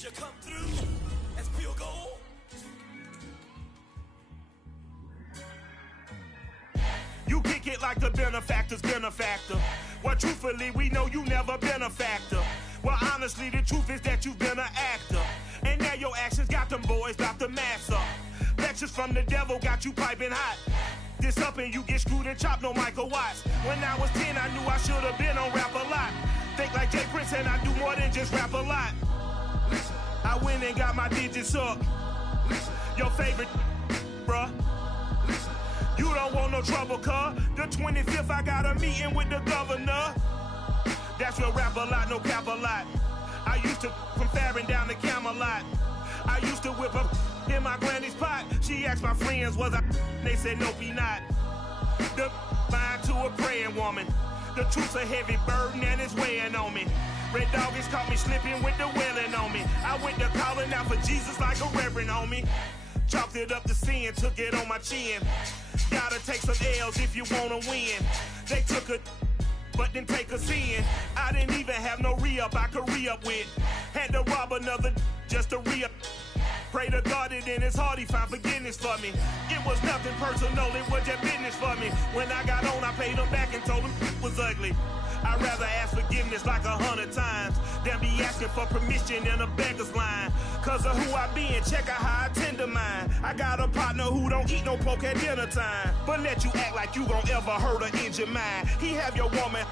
Did you come through as pure gold? You kick it like the benefactor's benefactor. Well, truthfully, we know you never been a factor. Well, honestly, the truth is that you've been an actor. And now your actions got them boys about to mass up. Lectures from the devil got you piping hot. This up and you get screwed and chopped, no Michael Watts. When I was 10, I knew I should have been on rap a lot. Think like Jay Prince and I do more than just rap a lot. Listen, I went and got my digits up. Listen, your favorite, bruh. Listen, you don't want no trouble, cuz. The 25th, I got a meeting with the governor. That's real rap a lot, no cap a lot. I used to from Farron down to Camelot. I used to whip up in my granny's pot. She asked my friends, was I? They said, nope, he not. The mind to a praying woman. The truth's a heavy burden and it's weighing on me. Red Doggies caught me slipping with the wailing on me. I went to calling out for Jesus like a reverend homie. Chalked it up to sin, took it on my chin. Gotta take some L's if you wanna win. They took a but didn't take us in. I didn't even have no re-up I could re-up with. Had to rob another just to re-up. Pray to God that in his heart he found forgiveness for me. It was nothing personal, it was just business for me. When I got on, I paid him back and told him it was ugly. I'd rather ask forgiveness like 100 times than be asking for permission in a beggar's line. Cause of who I be and check out how I tend to mine. I got a partner who don't eat no pork at dinner time, but let you act like you gon' ever hurt or injure mine. He have your woman,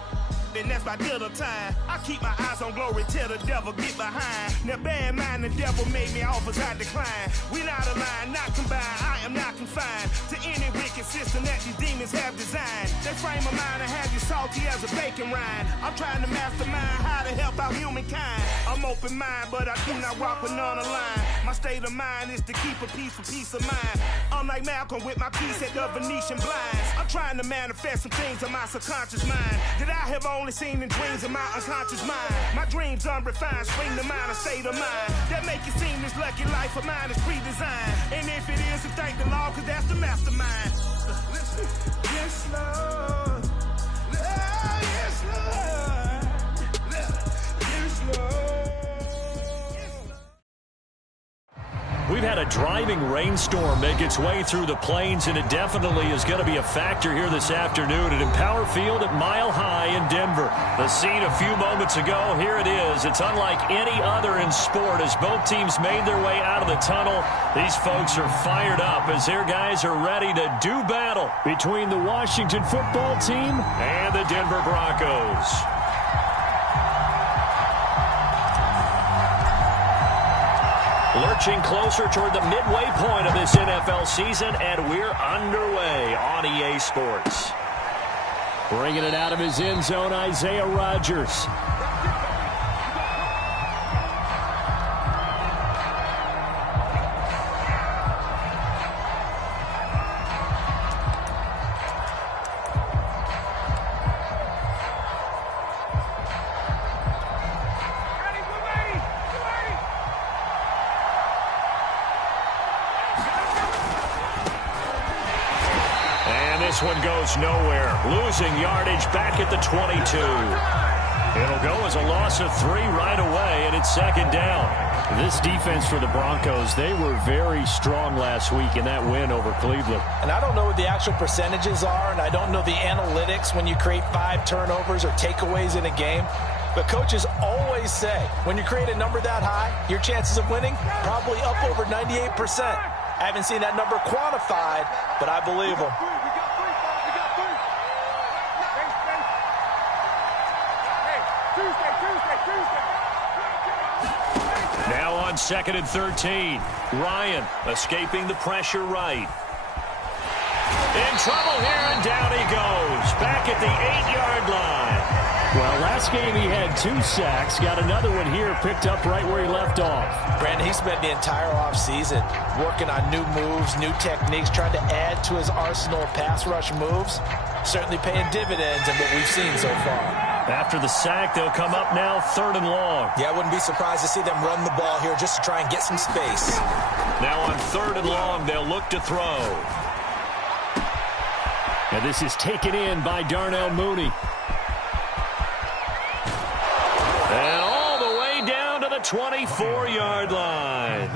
and that's by dinner time. I keep my eyes on glory till the devil get behind. Now bear in mind the devil made me offers I decline. We not aligned, not combined, I am not confined to any wicked system that these demons have designed. They frame of mind and have you salty as a bacon rind. I'm trying to mastermind how to help out humankind. I'm open mind, but I do not rock with none aligned. My state of mind is to keep a peace for peace of mind. Unlike Malcolm with my piece at the Venetian blinds. I'm trying to manifest some things in my subconscious mind that I have only seen in dreams in my unconscious mind. My dreams unrefined, spring to mind, a state of mind that make it seem this lucky life of mine is pre-designed. And if it is, to thank the Lord, cause that's the mastermind. Yes, Lord. Yes, Lord. Yes, Lord. We've had a driving rainstorm make its way through the plains, and it definitely is going to be a factor here this afternoon at Empower Field at Mile High in Denver. The scene a few moments ago, here it is. It's unlike any other in sport as both teams made their way out of the tunnel. These folks are fired up as their guys are ready to do battle between the Washington football team and the Denver Broncos. Lurching closer toward the midway point of this NFL season, and we're underway on EA Sports. Bringing it out of his end zone, Isaiah Rodgers. This one goes nowhere. Losing yardage back at the 22. It'll go as a loss of 3 right away, and it's second down. This defense for the Broncos, they were very strong last week in that win over Cleveland. And I don't know what the actual percentages are, and I don't know the analytics when you create 5 turnovers or takeaways in a game. But coaches always say, when you create a number that high, your chances of winning probably up over 98%. I haven't seen that number quantified, but I believe them. Now on 2nd and 13. Ryan escaping the pressure right. In trouble here, and down he goes. Back at the 8-yard line. Well, last game he had 2 sacks. Got another one here, picked up right where he left off. Brandon, he spent the entire offseason working on new moves, new techniques, trying to add to his arsenal of pass rush moves. Certainly paying dividends in what we've seen so far. After the sack, they'll come up now 3rd and long. Yeah, I wouldn't be surprised to see them run the ball here just to try and get some space. Now on 3rd and long, they'll look to throw. And this is taken in by Darnell Mooney. And all the way down to the the 24-yard line.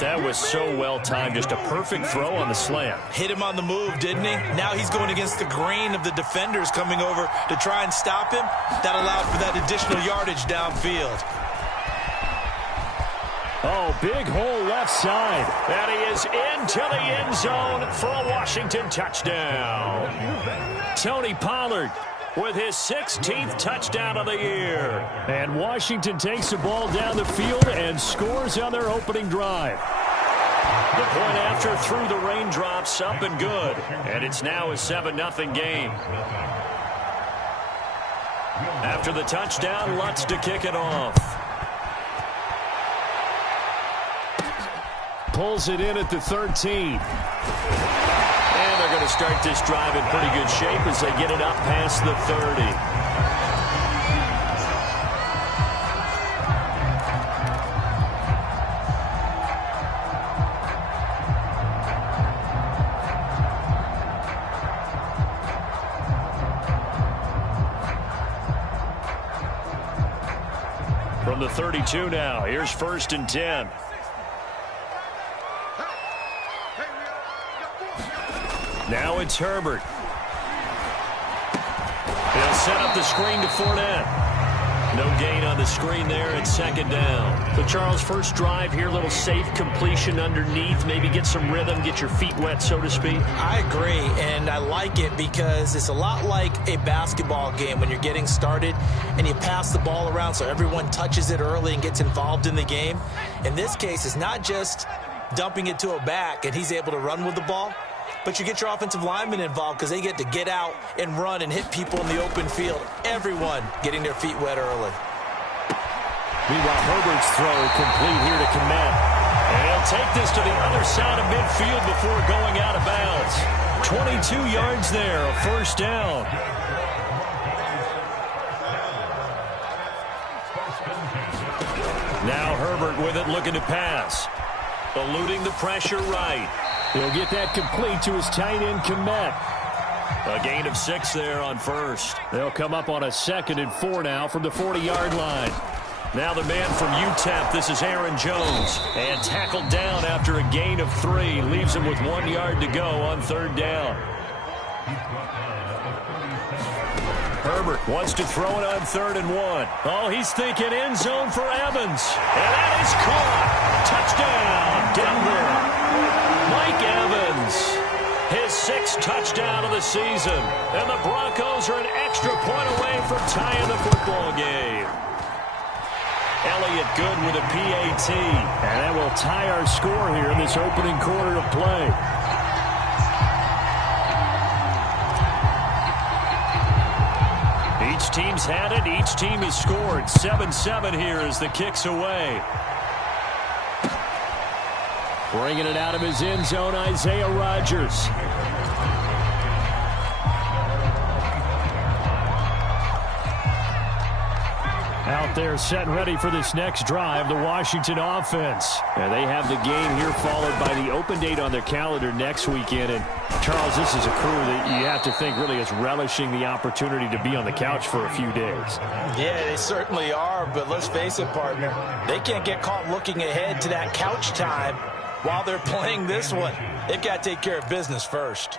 That was so well-timed. Just a perfect throw on the slant. Hit him on the move, didn't he? Now he's going against the grain of the defenders coming over to try and stop him. That allowed for that additional yardage downfield. Oh, big hole left side. And he is into the end zone for a Washington touchdown. Tony Pollard with his 16th touchdown of the year. And Washington takes the ball down the field and scores on their opening drive. The point after through the raindrops, up and good. And it's now a 7-0 game. After the touchdown, Lutz to kick it off. Pulls it in at the 13. And they're going to start this drive in pretty good shape as they get it up past the 30. From the 32 now, here's 1st and 10. Now it's Herbert. He'll set up the screen to Fournette. No gain on the screen there at 2nd down. So, Charles, first drive here, little safe completion underneath. Maybe get some rhythm, get your feet wet, so to speak. I agree, and I like it because it's a lot like a basketball game when you're getting started and you pass the ball around so everyone touches it early and gets involved in the game. In this case, it's not just dumping it to a back and he's able to run with the ball, but you get your offensive linemen involved because they get to get out and run and hit people in the open field. Everyone getting their feet wet early. Meanwhile, Herbert's throw complete here to Komet. And he'll take this to the other side of midfield before going out of bounds. 22 yards there, a 1st down. Now Herbert with it, looking to pass. Eluding the pressure right. He'll get that complete to his tight end, Komet. A gain of 6 there on 1st. They'll come up on a 2nd and 4 now from the 40-yard line. Now the man from UTEP, this is Aaron Jones. And tackled down after a gain of 3. Leaves him with 1 yard to go on 3rd down. Herbert wants to throw it on 3rd and 1. Oh, he's thinking end zone for Evans. And that is caught. Touchdown, Denver. Mike Evans, his 6th touchdown of the season. And the Broncos are an extra point away from tying the football game. Elliott good with a PAT. And that will tie our score here in this opening quarter of play. Each team's had it. Each team has scored. 7-7 here as the kick's away. Bringing it out of his end zone, Isaiah Rodgers. Out there set and ready for this next drive, the Washington offense. And they have the game here followed by the open date on their calendar next weekend. And Charles, this is a crew that you have to think really is relishing the opportunity to be on the couch for a few days. Yeah, they certainly are, but let's face it, partner. They can't get caught looking ahead to that couch time while they're playing this one. They've got to take care of business first.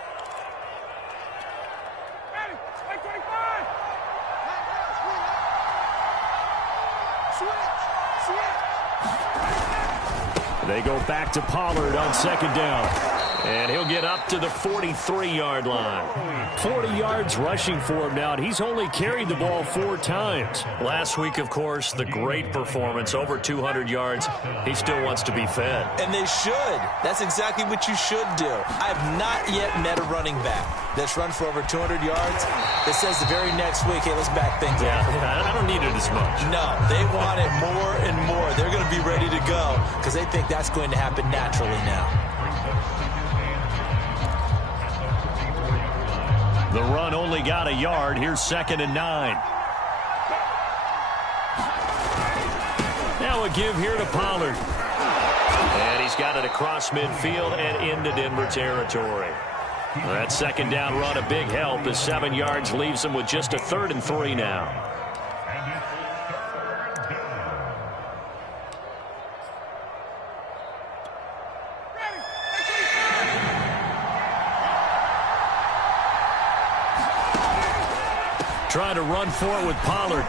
They go back to Pollard on 2nd down. And he'll get up to the 43-yard line. 40 yards rushing for him now, and he's only carried the ball 4 times. Last week, of course, the great performance, over 200 yards. He still wants to be fed. And they should. That's exactly what you should do. I have not yet met a running back that's run for over 200 yards that says the very next week, hey, let's back things up. Yeah, I don't need it as much. No, they want it more and more. They're going to be ready to go because they think that's going to happen naturally now. The run only got a yard. Here's 2nd and 9. Now a give here to Pollard. And he's got it across midfield and into Denver territory. That 2nd down run a big help as 7 yards leaves him with just a 3rd and 3 now. try to run for it with Pollard.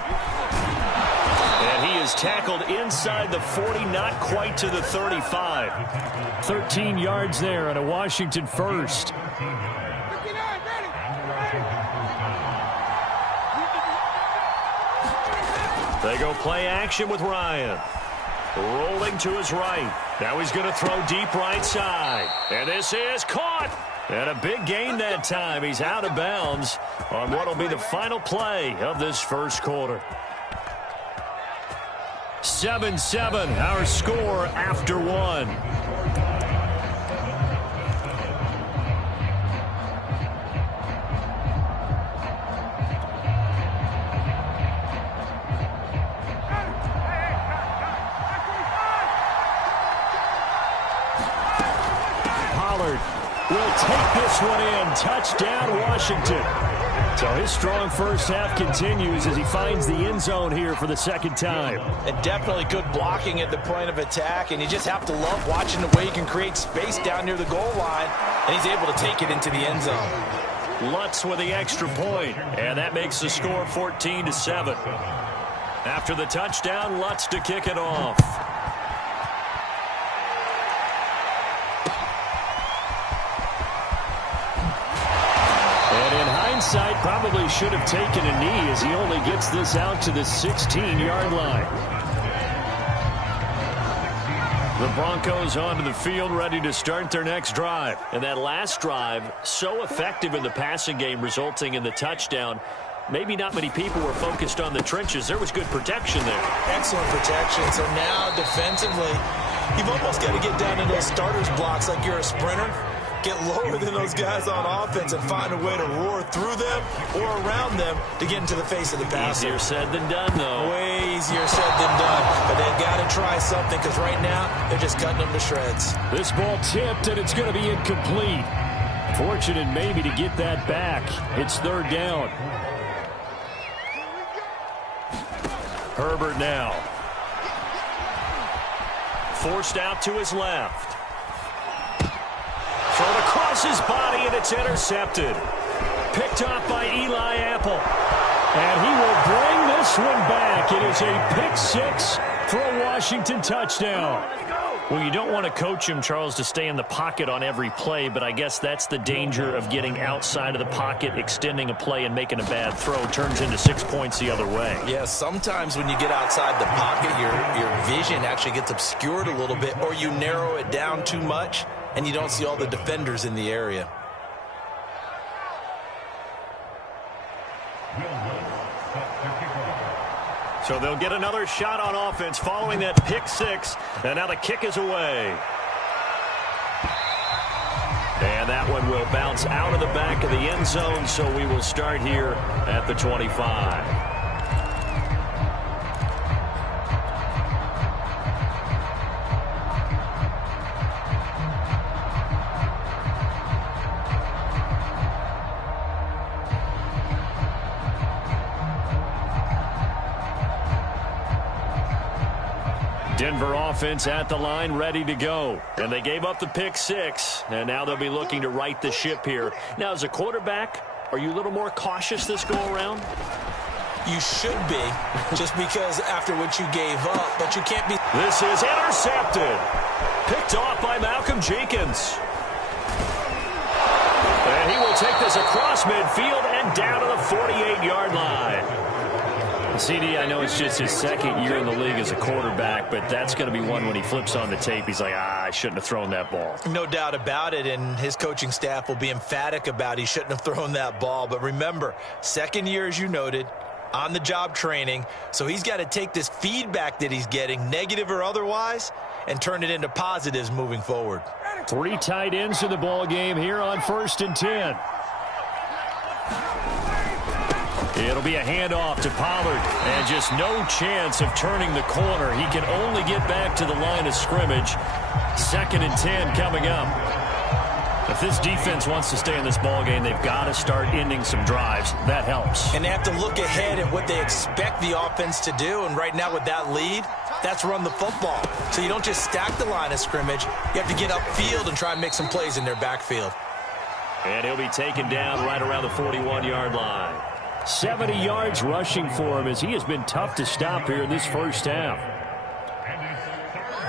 And he is tackled inside the 40, not quite to the 35. 13 yards there and a Washington first. They go play action with Ryan. Rolling to his right. Now he's going to throw deep right side. And this is caught. And a big gain that time. He's out of bounds on what will be the final play of this first quarter. 7-7, our score after one. Will take this one in. Touchdown, Washington. So his strong first half continues as he finds the end zone here for the second time. And definitely good blocking at the point of attack, and you just have to love watching the way he can create space down near the goal line, and he's able to take it into the end zone. Lutz with the extra point, and that makes the score 14-7. After the touchdown, Lutz to kick it off. Hindsight, probably should have taken a knee as he only gets this out to the 16-yard line. The Broncos onto the field ready to start their next drive. And that last drive, so effective in the passing game, resulting in the touchdown. Maybe not many people were focused on the trenches. There was good protection there. Excellent protection. So now defensively, you've almost got to get down in those starters blocks like you're a sprinter. Get lower than those guys on offense and find a way to roar through them or around them to get into the face of the passer. Easier said than done, though. Way easier said than done. But they've got to try something because right now they're just cutting them to shreds. This ball tipped, and it's going to be incomplete. Fortunate maybe to get that back. It's third down. Herbert now. Forced out to his left. Thrown across his body, and it's intercepted. Picked off by Eli Apple. And he will bring this one back. It is a pick six for a Washington touchdown. Well, you don't want to coach him, Charles, to stay in the pocket on every play, but I guess that's the danger of getting outside of the pocket, extending a play, and making a bad throw. Turns into 6 points the other way. Yeah, sometimes when you get outside the pocket, your vision actually gets obscured a little bit, or you narrow it down too much, and you don't see all the defenders in the area. So they'll get another shot on offense following that pick six, and now the kick is away. And that one will bounce out of the back of the end zone, so we will start here at the 25. Denver offense at the line, ready to go. And they gave up the pick six, and now they'll be looking to right the ship here. Now, as a quarterback, are you a little more cautious this go-around? You should be, just because after what you gave up, but you can't be. This is intercepted. Picked off by Malcolm Jenkins. And he will take this across midfield and down to the 48-yard line. CD, I know it's just his second year in the league as a quarterback, but that's going to be one when he flips on the tape. He's like, I shouldn't have thrown that ball. No doubt about it, and his coaching staff will be emphatic about he shouldn't have thrown that ball. But remember, second year, as you noted, on-the-job training, so he's got to take this feedback that he's getting, negative or otherwise, and turn it into positives moving forward. 3 tight ends in the ball game here on 1st and 10. It'll be a handoff to Pollard, and just no chance of turning the corner. He can only get back to the line of scrimmage. 2nd and 10 coming up. If this defense wants to stay in this ball game, they've got to start ending some drives. That helps. And they have to look ahead at what they expect the offense to do, and right now with that lead, that's run the football. So you don't just stack the line of scrimmage. You have to get upfield and try and make some plays in their backfield. And he'll be taken down right around the 41-yard line. 70 yards rushing for him as he has been tough to stop here in this first half.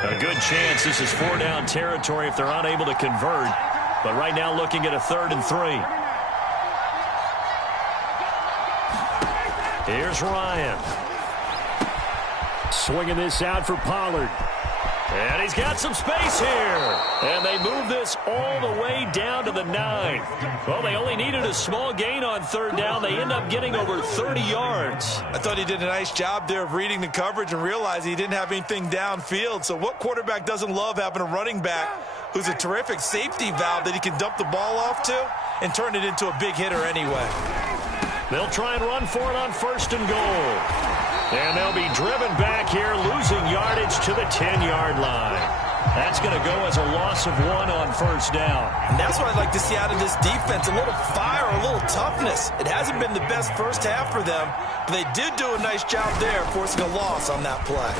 A good chance this is 4-down territory if they're unable to convert. But right now looking at a 3rd and 3. Here's Ryan. Swinging this out for Pollard. And he's got some space here. And they move this all the way down to the 9. Well, they only needed a small gain on 3rd down. They end up getting over 30 yards. I thought he did a nice job there of reading the coverage and realizing he didn't have anything downfield. So what quarterback doesn't love having a running back who's a terrific safety valve that he can dump the ball off to and turn it into a big hitter anyway? They'll try and run for it on 1st and goal. And they'll be driven back here, losing yardage to the 10-yard line. That's going to go as a loss of 1 on 1st down. And that's what I'd like to see out of this defense, a little fire, a little toughness. It hasn't been the best first half for them, but they did do a nice job there, forcing a loss on that play.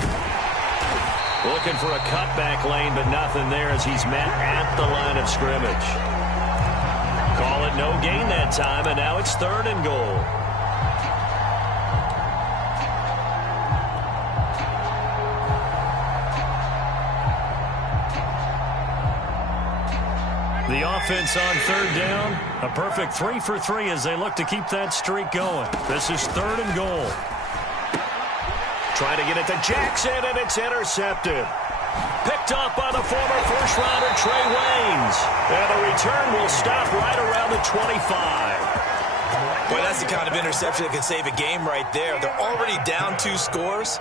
Looking for a cutback lane, but nothing there as he's met at the line of scrimmage. Call it no gain that time, and now it's 3rd and goal. The offense on 3rd down, a perfect 3 for 3 as they look to keep that streak going. This is 3rd and goal. Trying to get it to Jackson, and it's intercepted. Picked up by the former first-rounder Trey Waynes. And the return will stop right around the 25. Boy, that's the kind of interception that can save a game right there. They're already down 2 scores.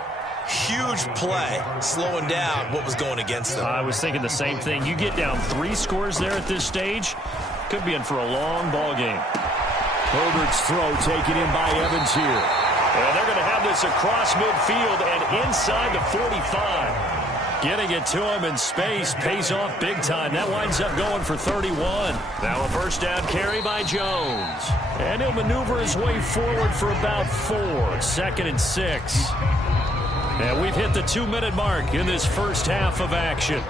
Huge play, slowing down what was going against them. I was thinking the same thing. You get down 3 scores there at this stage, could be in for a long ball game. Herbert's throw taken in by Evans here. And they're going to have this across midfield and inside the 45. Getting it to him in space pays off big time. That winds up going for 31. Now a 1st down carry by Jones. And he'll maneuver his way forward for about 4. 2nd and 6. And we've hit the 2-minute mark in this first half of action.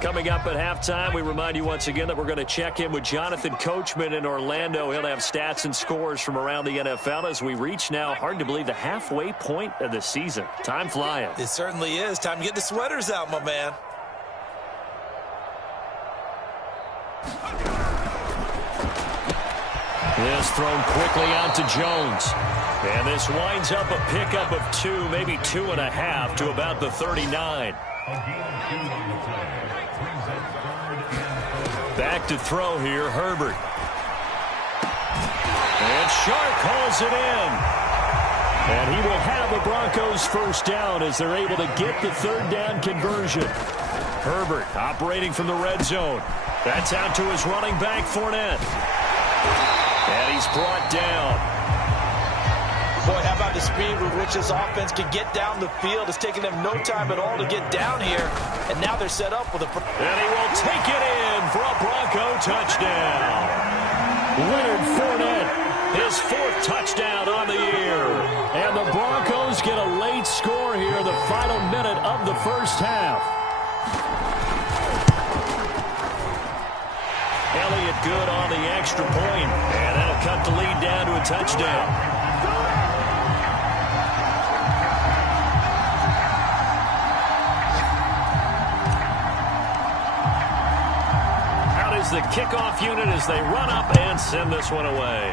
Coming up at halftime, we remind you once again that we're going to check in with Jonathan Coachman in Orlando. He'll have stats and scores from around the NFL as we reach now, hard to believe, the halfway point of the season. Time flying. It certainly is. Time to get the sweaters out, my man. This thrown quickly out to Jones. And this winds up a pickup of 2, maybe 2.5 to about the 39. Back to throw here, Herbert. And Shark hauls it in. And he will have the Broncos 1st down as they're able to get the 3rd down conversion. Herbert operating from the red zone. That's out to his running back, Fournette. And he's brought down. Boy, how about the speed with which this offense can get down the field? It's taking them no time at all to get down here. And now they're set up with a... And he will take it in for a Bronco touchdown. Leonard Fournette, his 4th touchdown on the year. And the Broncos get a late score here, the final minute of the first half. Elliott good on the extra point, and that'll cut the lead down to a touchdown. Out is the kickoff unit as they run up and send this one away.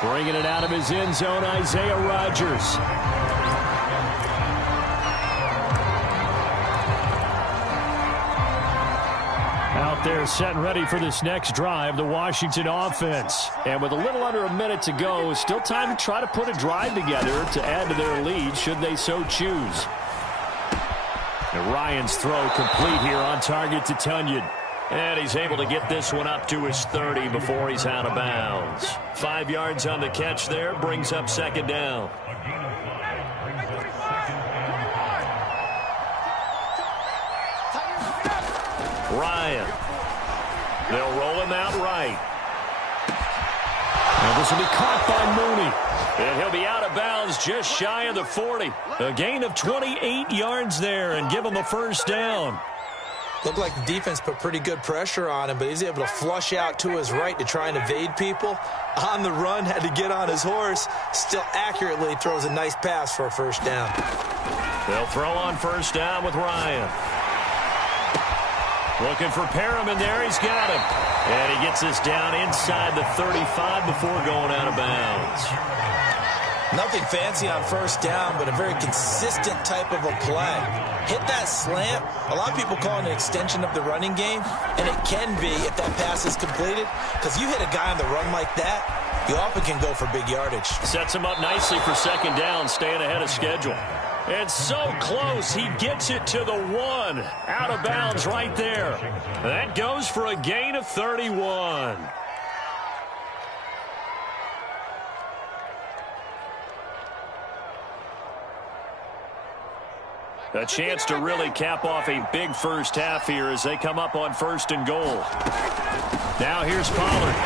Bringing it out of his end zone, Isaiah Rodgers. Out there set and ready for this next drive, the Washington offense. And with a little under a minute to go, still time to try to put a drive together to add to their lead should they so choose. And Ryan's throw complete here on target to Tunyon. And he's able to get this one up to his 30 before he's out of bounds. 5 yards on the catch there, brings up 2nd down. Ryan. They'll roll him out right. Now the This will be caught by Mooney. And he'll be out of bounds just shy of the 40. A gain of 28 yards there and give him a first down. Looked like the defense put pretty good pressure on him, but he's able to flush out to his right to try and evade people. On the run, had to get on his horse. Still accurately throws a nice pass for a first down. They'll throw on first down with Ryan. Looking for Perriman there. He's got him. And he gets this down inside the 35 before going out of bounds. Nothing fancy on first down, but a very consistent type of a play. Hit that slant. A lot of people call it an extension of the running game, and it can be if that pass is completed, because you hit a guy on the run like that, you often can go for big yardage. Sets him up nicely for second down, staying ahead of schedule. And so close, he gets it to the 1. Out of bounds right there. That goes for a gain of 31. A chance to really cap off a big first half here as they come up on first and goal. Now here's Pollard.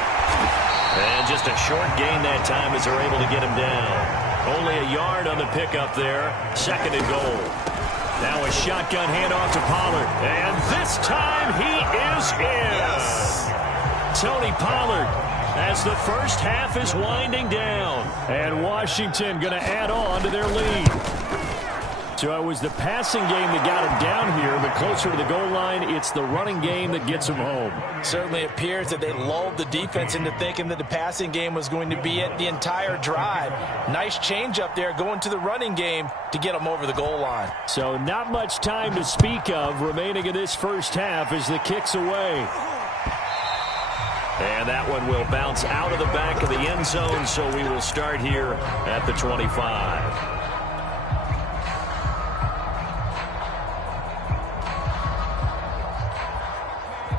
And just a short gain that time as they're able to get him down. Only a yard on the pickup there. Second and goal. Now a shotgun handoff to Pollard. And this time he is in. Yes. Tony Pollard as the first half is winding down. And Washington going to add on to their lead. So it was the passing game that got him down here, but closer to the goal line, it's the running game that gets him home. Certainly appears that they lulled the defense into thinking that the passing game was going to be it the entire drive. Nice change up there going to the running game to get him over the goal line. So not much time to speak of remaining in this first half as the kick's away. And that one will bounce out of the back of the end zone, so we will start here at the 25.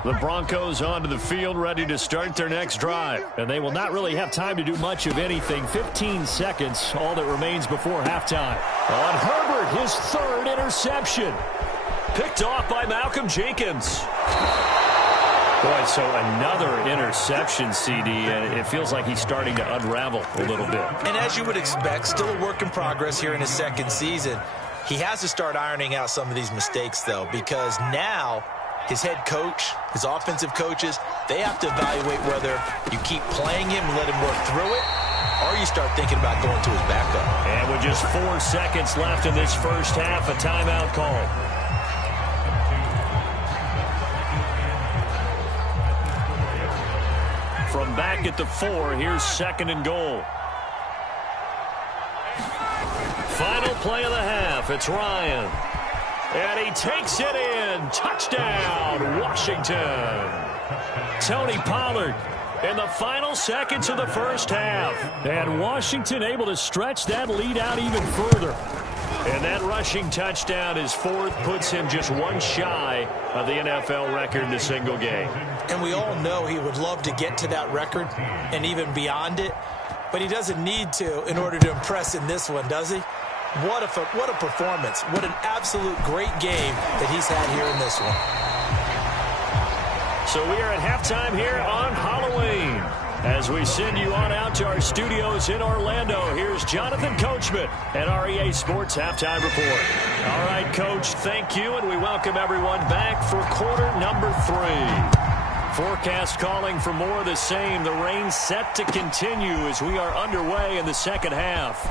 The Broncos onto the field, ready to start their next drive. And they will not really have time to do much of anything. 15 seconds, all that remains before halftime. On Herbert, his third interception. Picked off by Malcolm Jenkins. Boy, so another interception, CD, and it feels like he's starting to unravel a little bit. And as you would expect, still a work in progress here in his second season. He has to start ironing out some of these mistakes, though, because now his head coach, his offensive coaches, they have to evaluate whether you keep playing him and let him work through it, or you start thinking about going to his backup. And with just 4 seconds left in this first half, a timeout call. From back at the 4, here's second and goal. Final play of the half, it's Ryan. And he takes it in. Touchdown, Washington. Tony Pollard in the final seconds of the first half. And Washington able to stretch that lead out even further. And that rushing touchdown, his fourth, puts him just one shy of the NFL record in a single game. And we all know he would love to get to that record and even beyond it. But he doesn't need to in order to impress in this one, does he? What a performance. What an absolute great game that he's had here in this one. So we are at halftime here on Halloween. As we send you on out to our studios in Orlando, here's Jonathan Coachman at REA Sports Halftime Report. All right, Coach, thank you, and we welcome everyone back for quarter number 3. Forecast calling for more of the same. The rain set to continue as we are underway in the second half.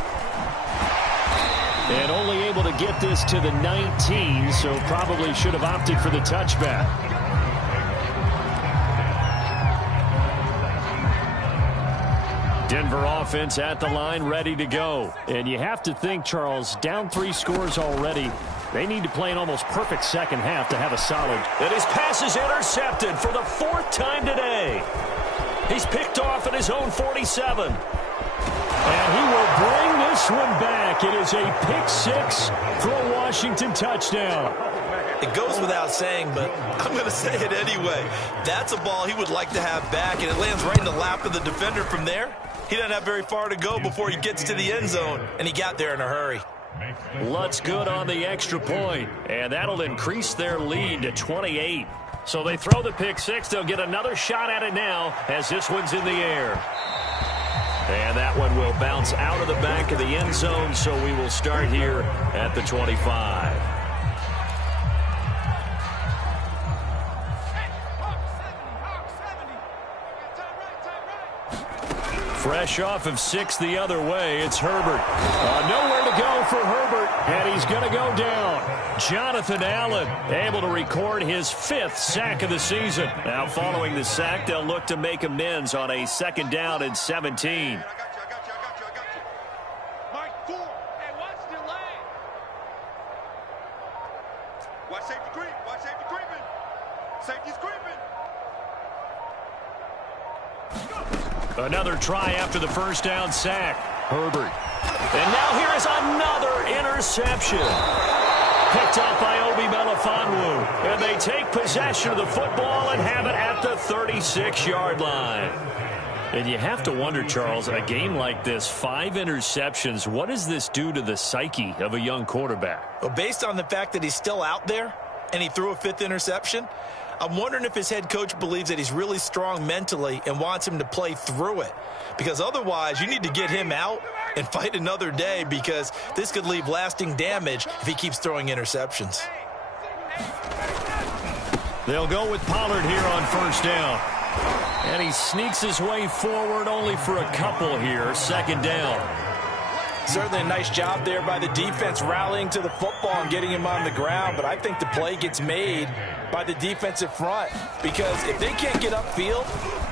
And only able to get this to the 19, so probably should have opted for the touchback. Denver offense at the line, ready to go. And you have to think, Charles, down 3 scores already. They need to play an almost perfect second half to have a solid. And his pass is intercepted for the 4th time today. He's picked off at his own 47. And he will bring this one back. It is a pick 6 for a Washington touchdown. It goes without saying, but I'm going to say it anyway. That's a ball he would like to have back, and it lands right in the lap of the defender from there. He doesn't have very far to go before he gets to the end zone, and he got there in a hurry. Lutz good on the extra point, and that'll increase their lead to 28. So they throw the pick 6. They'll get another shot at it now as this one's in the air. And that one will bounce out of the back of the end zone, so we will start here at the 25. Fresh off of 6 the other way, it's Herbert. Nowhere to go for Herbert, and he's going to go down. Jonathan Allen able to record his 5th sack of the season. Now following the sack, they'll look to make amends on a 2nd down and 17. Watch safety creep. Watch safety creeping. Safety's creeping. Another try after the first down sack. Herbert. And now here is another interception. Picked up by Obi Melifonwu. And they take possession of the football and have it at the 36-yard line. And you have to wonder, Charles, a game like this, 5 interceptions, what does this do to the psyche of a young quarterback? Well, based on the fact that he's still out there and he threw a 5th interception, I'm wondering if his head coach believes that he's really strong mentally and wants him to play through it. Because otherwise, you need to get him out and fight another day, because this could leave lasting damage if he keeps throwing interceptions. They'll go with Pollard here on first down. And he sneaks his way forward only for a couple here. 2nd down. Certainly a nice job there by the defense rallying to the football and getting him on the ground, but I think the play gets made by the defensive front, because if they can't get upfield,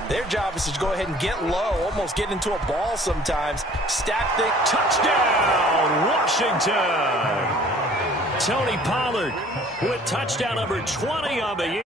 their job is to go ahead and get low, almost get into a ball sometimes, stack the touchdown, Washington. Tony Pollard with touchdown number 20 on the year.